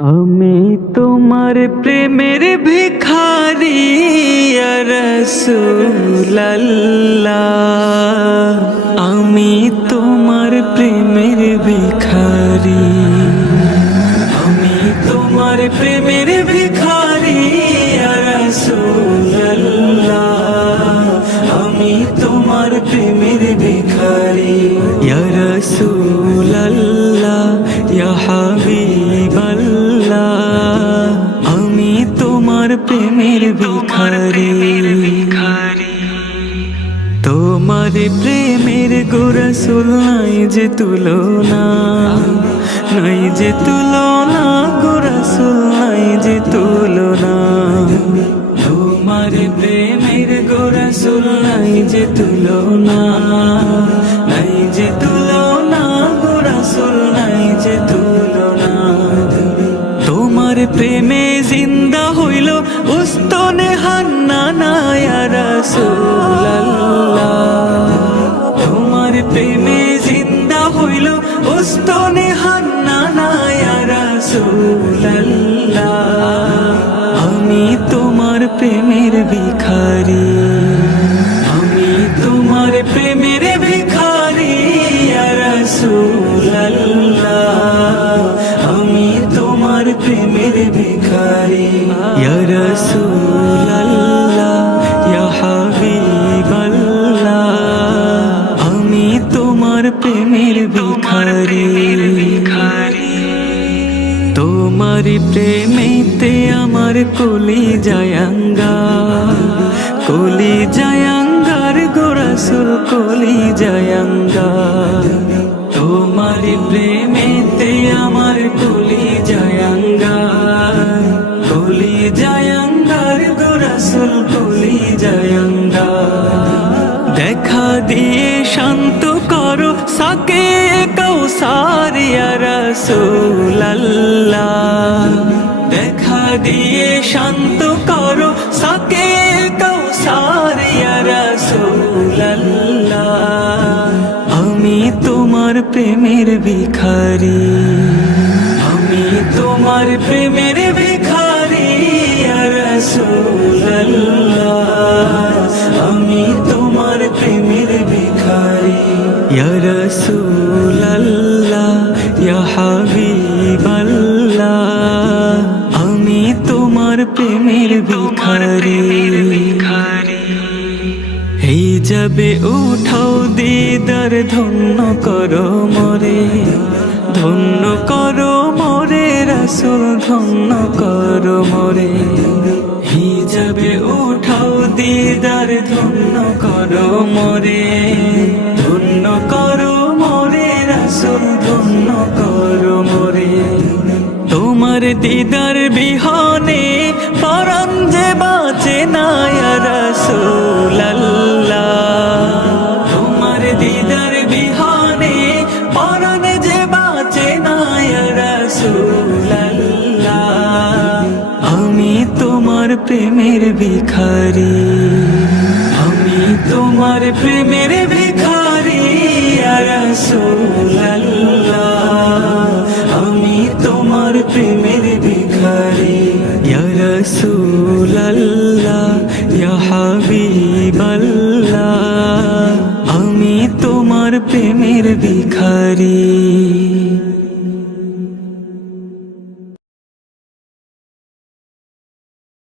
আমি তোমার প্রেমের ভিখারি ইয়া রাসূলুল্লাহ, আমি তোমার প্রেমের ভিখারি, আমি তোমার প্রেমের ভিখারি ইয়া রাসূলুল্লাহ, আমি তোমার প্রেমের ভিখারি ইয়া রাসূলুল্লাহ, ইয়া হাবিবাল্লাহ, আমি তোমার প্রেমের ভিখারি। তোমার প্রেমের গো রাসূল নাই যে তুলনা, নাই যে তুলনা গো রাসূল নাই যে তুলনা, তোমার প্রেমের গো রাসূল নাই যে তুলনা, নাই যে তুলনা গো রাসূল নাই যে তুলনা। তোমার প্রেমে জিন্দা হইল উস্তনে হান্নানা ইয়া রাসূলুল্লাহ, তোমার প্রেমে জিন্দা হইল উস্তনে হান্নানা ইয়া রাসূলুল্লাহ, আমি তোমার প্রেমের ভিখারি, আমি তোমার প্রেমের ভিখারি ইয়া রাসূলুল্লাহ, আমি তোমার প্রেমের ভিখারি ইয়া রাসূলুল্লাহ, ইয়া হাবিবাল্লাহ, আমি তোমার প্রেমের ভিখারি। তোমার প্রেমেতে আমার কলি জায়াঙ্গার, কলি জায়াঙ্গার গো রাসূল কলি জায়াঙ্গার, তোমার প্রেমেতে আমার কলি জায়াঙ্গার, কলি জায়াঙ্গার গো রাসূল কলি জায়াঙ্গার। দেখা দিয়ে শান্ত করো সাকে কৌসার ইয়া রাসূলুল্লাহ, দেখা দিয়ে শান্ত করো সাকে কৌসার ইয়া রাসূলুল্লাহ, আমি তোমার প্রেমের ভিখারি, আমি তোমার প্রেমের ভিখারি ইয়া রাসূলুল্লাহ, আমি তোমার প্রেমের ভিখারি ইয়া রাসূলুল্লাহ, ইয়া হাবিবাল্লাহ, আমি তোমার প্রেমের ভিখারি। এই যাবে উঠাও দিদার ধন্য করো মোরে, ধন্য করো মোরে রাসূল ধন্য করো মোরে, হিজাবে উঠাও দিদার ধন্য করো মোরে, ধন্য করো মোরে রাসূল ধন্য করো মোরে। তোমার দিদার বিহনে পরাণ যে বাঁচে না ইয়া রাসূলুল্লাহ, তোমার দিদার বিহনে পরাণ যে বাঁচে না ইয়া রাসূলুল্লাহ, আমি তোমার প্রেমের ভিখারি, আমি তোমার প্রেমের ভিখারি ইয়া রাসূলুল্লাহ, আমি তোমার প্রেমের ভিখারি ইয়া রাসূলুল্লাহ, ইয়া হাবিবাল্লাহ, আমি তোমার প্রেমের ভিখারি।